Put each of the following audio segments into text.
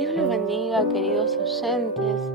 Dios los bendiga, queridos oyentes.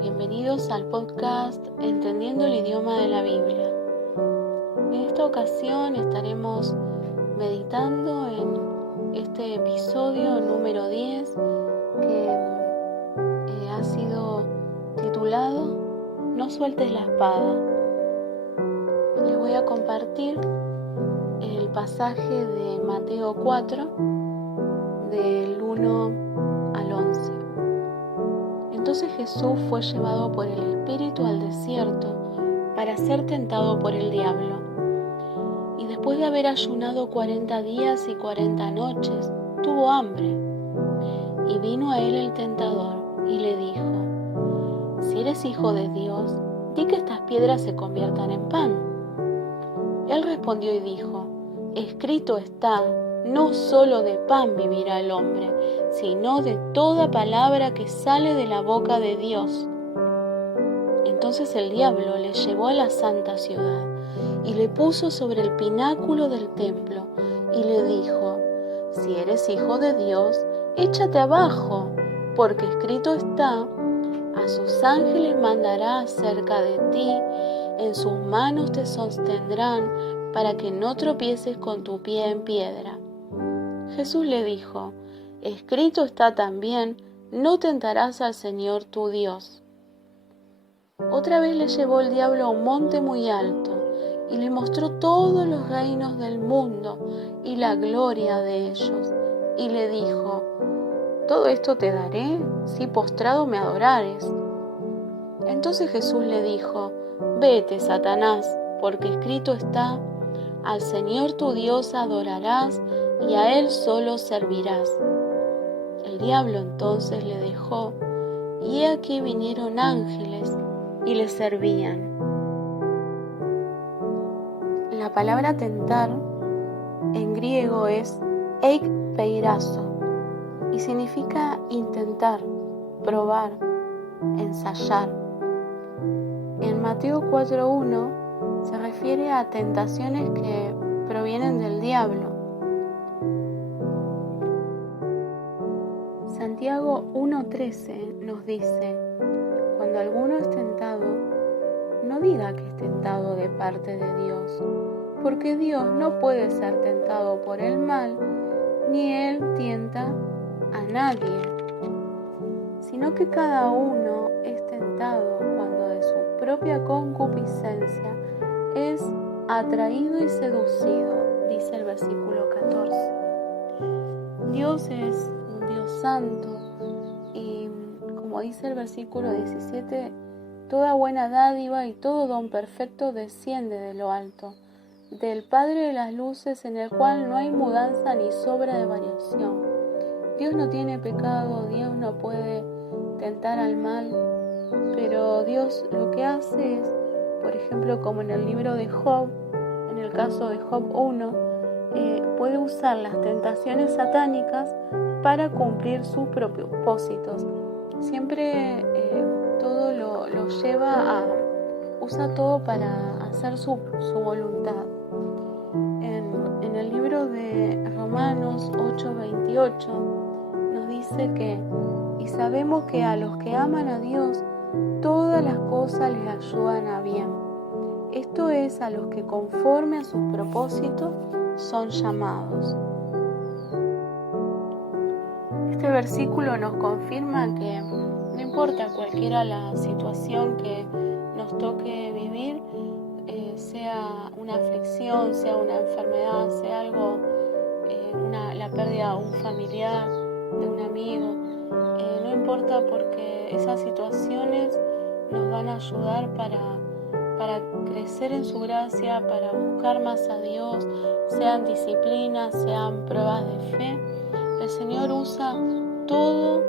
Bienvenidos al podcast Entendiendo el idioma de la Biblia. En esta ocasión estaremos meditando en este episodio número 10 que ha sido titulado No sueltes la espada. Les voy a compartir el pasaje de Mateo 4 del 1 al 11. Entonces Jesús fue llevado por el Espíritu al desierto para ser tentado por el diablo. Y después de haber ayunado 40 días y 40 noches, tuvo hambre. Y vino a él el tentador y le dijo: Si eres hijo de Dios, di que estas piedras se conviertan en pan. Él respondió y dijo: Escrito está, no solo de pan vivirá el hombre, sino de toda palabra que sale de la boca de Dios. Entonces el diablo le llevó a la santa ciudad y le puso sobre el pináculo del templo y le dijo: Si eres hijo de Dios, échate abajo, porque escrito está: a sus ángeles mandará acerca de ti, en sus manos te sostendrán para que no tropieces con tu pie en piedra. Jesús le dijo: Escrito está también: no tentarás al Señor tu Dios. Otra vez le llevó el diablo a un monte muy alto y le mostró todos los reinos del mundo y la gloria de ellos. Y le dijo: Todo esto te daré si postrado me adorares. Entonces Jesús le dijo: Vete, Satanás, porque escrito está: al Señor tu Dios adorarás y a Él solo servirás. El diablo entonces le dejó, y he aquí vinieron ángeles y le servían. La palabra tentar en griego es ekpeirazo y significa intentar, probar, ensayar. En Mateo 4:1 se refiere a tentaciones que provienen del diablo. Santiago 1:13 nos dice: Cuando alguno es tentado, no diga que es tentado de parte de Dios, porque Dios no puede ser tentado por el mal, ni Él tienta a nadie, sino que cada uno es tentado cuando de su propia concupiscencia es atraído y seducido, dice el versículo 14. Dios es un Dios santo y, como dice el versículo 17, toda buena dádiva y todo don perfecto desciende de lo alto, del Padre de las luces, en el cual no hay mudanza ni sombra de variación. Dios no tiene pecado, Dios no puede tentar al mal, pero Dios lo que hace es, por ejemplo, como en el libro de Job, en el caso de Job 1, puede usar las tentaciones satánicas para cumplir sus propósitos. Siempre todo lo lleva usa todo para hacer su voluntad. En el libro de Romanos 8:28 nos dice que: y sabemos que a los que aman a Dios, todas las cosas les ayudan a bien. Esto es, a los que conforme a sus propósitos son llamados. Este versículo nos confirma que no importa cualquiera la situación que nos toque vivir, sea una aflicción, sea una enfermedad, sea algo, la pérdida de un familiar, de un amigo, no importa, porque esas situaciones nos van a ayudar para crecer en su gracia, para buscar más a Dios, sean disciplinas, sean pruebas de fe. El Señor usa todo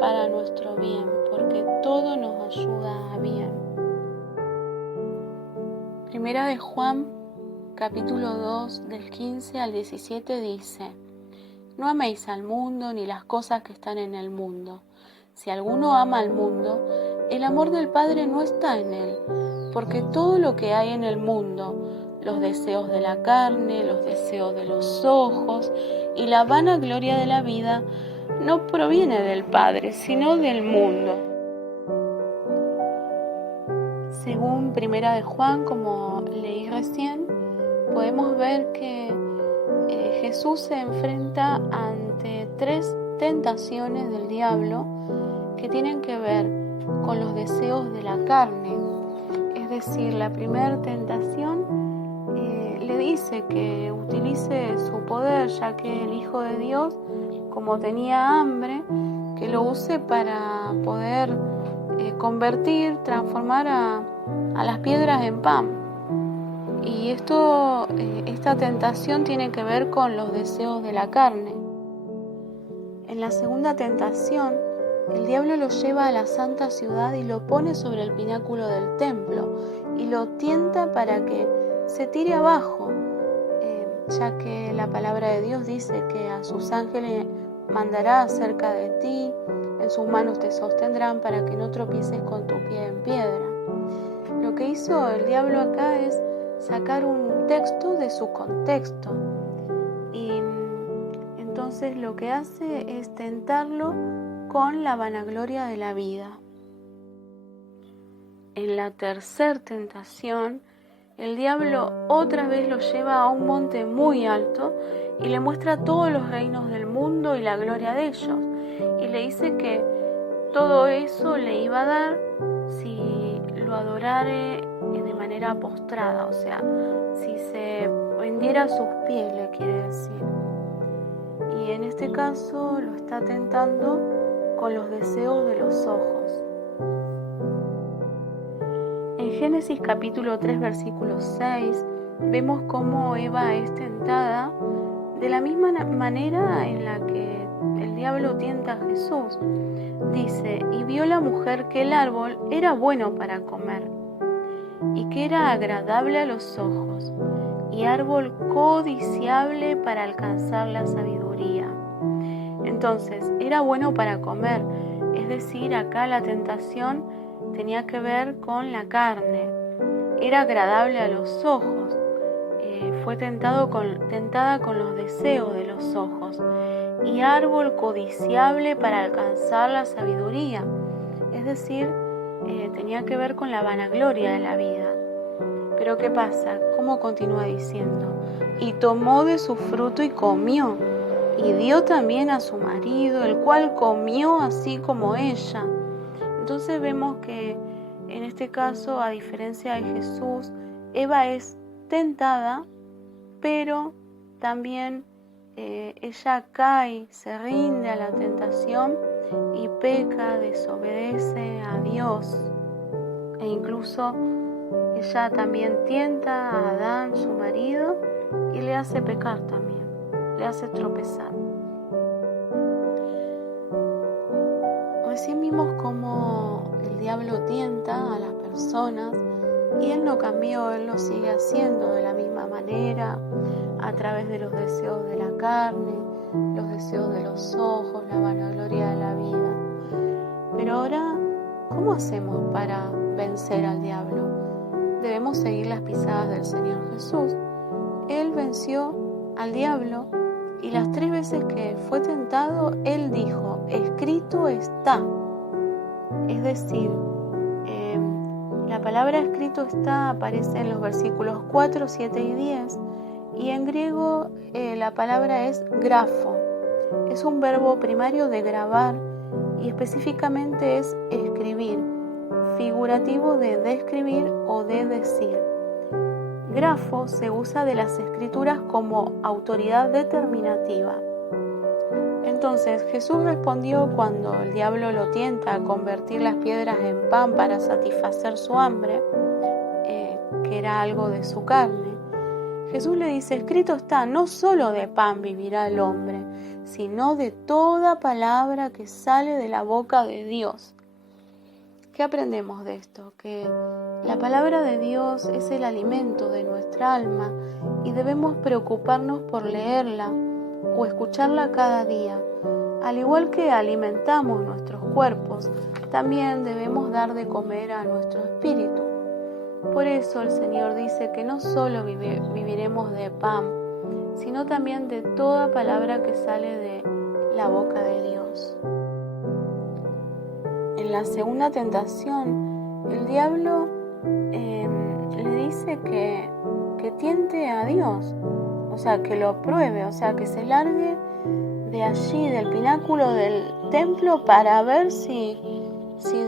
para nuestro bien, porque todo nos ayuda a bien. Primera de Juan, capítulo 2, del 15 al 17 dice: No améis al mundo ni las cosas que están en el mundo. Si alguno ama al mundo, el amor del Padre no está en él, porque todo lo que hay en el mundo, los deseos de la carne, los deseos de los ojos y la vanagloria de la vida, no proviene del Padre, sino del mundo. Según Primera de Juan, como leí recién, podemos ver que Jesús se enfrenta ante 3 tentaciones del diablo que tienen que ver con los deseos de la carne. Es decir, la primera tentación le dice que utilice su poder, ya que el Hijo de Dios, como tenía hambre, que lo use para poder convertir, transformar a las piedras en pan. Y esta tentación tiene que ver con los deseos de la carne. En la segunda tentación, el diablo lo lleva a la santa ciudad y lo pone sobre el pináculo del templo y lo tienta para que se tire abajo, ya que la palabra de Dios dice que a sus ángeles mandará acerca de ti, en sus manos te sostendrán para que no tropieces con tu pie en piedra. Lo que hizo el diablo acá es sacar un texto de su contexto y entonces lo que hace es tentarlo con la vanagloria de la vida. En la tercera tentación, el diablo otra vez lo lleva a un monte muy alto y le muestra todos los reinos del mundo y la gloria de ellos. Y le dice que todo eso le iba a dar si lo adorare de manera postrada, o sea, si se rindiera a sus pies, le quiere decir. Y en este caso lo está tentando con los deseos de los ojos. En Génesis capítulo 3, versículo 6, vemos cómo Eva es tentada de la misma manera en la que el diablo tienta a Jesús. Dice, y vio la mujer que el árbol era bueno para comer, y que era agradable a los ojos, y árbol codiciable para alcanzar la sabiduría. Entonces, era bueno para comer, es decir, acá la tentación tenía que ver con la carne. Era agradable a los ojos, fue tentada con los deseos de los ojos, y árbol codiciable para alcanzar la sabiduría, es decir, tenía que ver con la vanagloria de la vida. Pero ¿qué pasa? ¿Cómo continúa diciendo? Y tomó de su fruto y comió, y dio también a su marido, el cual comió así como ella. Entonces vemos que en este caso, a diferencia de Jesús, Eva es tentada, pero también ella cae, se rinde a la tentación y peca, desobedece a Dios. E incluso ella también tienta a Adán, su marido, y le hace pecar también, le hace tropezar. Recién vimos cómo el diablo tienta a las personas y él no cambió, él lo sigue haciendo de la misma manera, a través de los deseos de la carne, los deseos de los ojos, la vanagloria de la vida. Pero ahora, ¿cómo hacemos para vencer al diablo? Debemos seguir las pisadas del Señor Jesús. Él venció al diablo y las 3 veces que fue tentado, Él dijo, escrito está. Es decir, la palabra escrito está aparece en los versículos 4, 7 y 10 y en griego la palabra es grafo. Es un verbo primario de grabar y específicamente es escribir, figurativo de describir o de decir. Grafo se usa de las escrituras como autoridad determinativa. Entonces Jesús respondió cuando el diablo lo tienta a convertir las piedras en pan para satisfacer su hambre, que era algo de su carne. Jesús le dice, escrito está, no solo de pan vivirá el hombre, sino de toda palabra que sale de la boca de Dios. ¿Qué aprendemos de esto? Que la palabra de Dios es el alimento de nuestra alma y debemos preocuparnos por leerla o escucharla cada día. Al igual que alimentamos nuestros cuerpos, también debemos dar de comer a nuestro espíritu. Por eso el Señor dice que no solo viviremos de pan, sino también de toda palabra que sale de la boca de Dios. la segunda tentación, el diablo le dice que tiente a Dios, o sea, que lo pruebe, o sea, que se largue de allí, del pináculo del templo, para ver si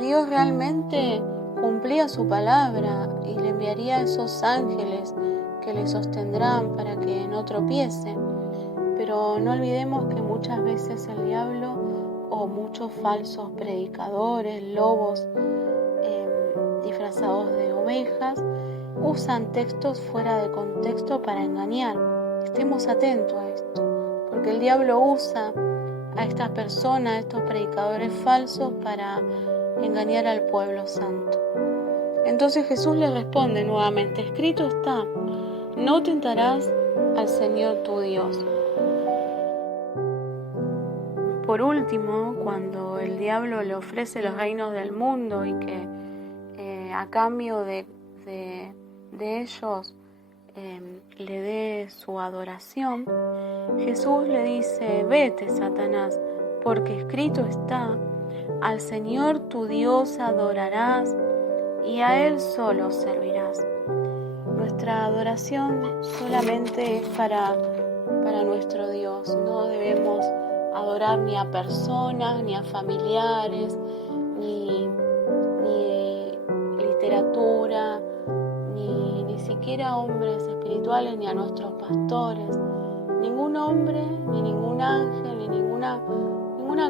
Dios realmente cumplía su palabra y le enviaría esos ángeles que le sostendrán para que no tropiece. Pero no olvidemos que muchas veces el diablo o muchos falsos predicadores, lobos disfrazados de ovejas, usan textos fuera de contexto para engañar. Estemos atentos a esto, porque el diablo usa a estas personas, a estos predicadores falsos, para engañar al pueblo santo. Entonces Jesús le responde nuevamente: escrito está, no tentarás al Señor tu Dios. Por último, cuando el diablo le ofrece los reinos del mundo y que a cambio de ellos le dé su adoración, Jesús le dice: vete, Satanás, porque escrito está, al Señor tu Dios adorarás y a Él solo servirás. Nuestra adoración solamente es para nuestro Dios. No debemos adorar ni a personas, ni a familiares, ni literatura, ni siquiera a hombres espirituales, ni a nuestros pastores. Ningún hombre, ni ningún ángel, ni ninguna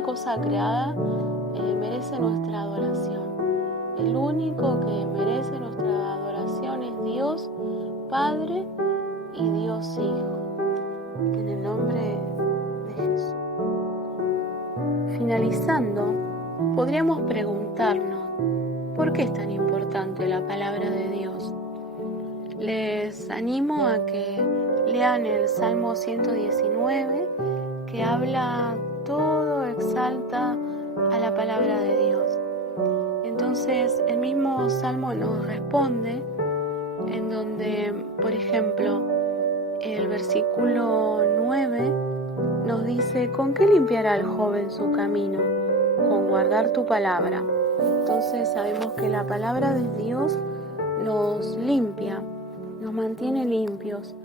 cosa creada merece nuestra adoración. El único que merece nuestra adoración es Dios Padre y Dios Hijo. En el nombre de Jesús. Finalizando, podríamos preguntarnos: ¿por qué es tan importante la palabra de Dios? Les animo a que lean el Salmo 119, que habla todo, exalta a la palabra de Dios. Entonces, el mismo Salmo nos responde, en donde, por ejemplo, el versículo 9 nos dice: ¿con qué limpiará el joven su camino? Con guardar tu palabra. Entonces sabemos que la palabra de Dios nos limpia, nos mantiene limpios.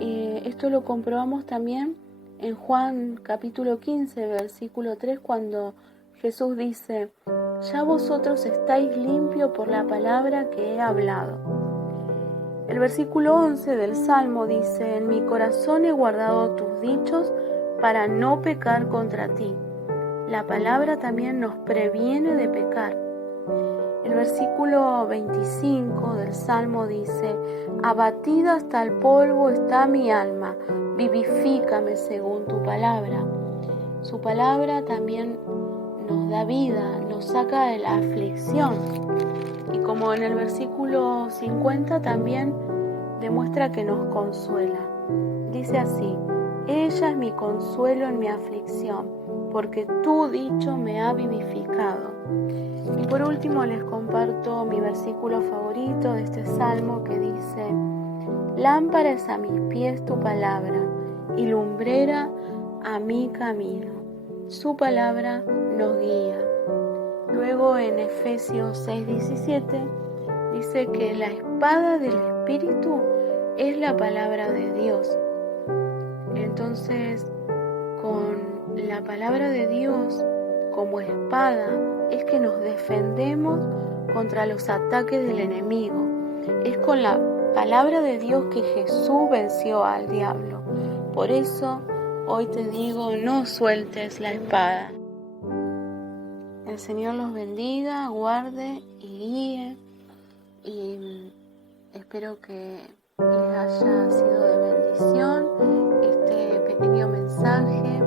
Esto lo comprobamos también en Juan capítulo 15, versículo 3, cuando Jesús dice: ya vosotros estáis limpios por la palabra que he hablado. El versículo 11 del Salmo dice: en mi corazón he guardado tus dichos para no pecar contra ti. La palabra también nos previene de pecar. El versículo 25 del Salmo dice: abatida hasta el polvo está mi alma, vivifícame según tu palabra. Su palabra también nos da vida, nos saca de la aflicción. Y como en el versículo 50 también demuestra que nos consuela. Dice así: ella es mi consuelo en mi aflicción, porque tu dicho me ha vivificado. Y por último les comparto mi versículo favorito de este salmo, que dice: lámpara es a mis pies tu palabra y lumbrera a mi camino. Su palabra nos guía. Luego en Efesios 6:17 dice que la espada del Espíritu es la palabra de Dios. Entonces, con la palabra de Dios como espada es que nos defendemos contra los ataques del enemigo. Es con la palabra de Dios que Jesús venció al diablo. Por eso hoy te digo: no sueltes la espada. El Señor los bendiga, guarde y guíe, y espero que les haya sido de bendición este pequeño mensaje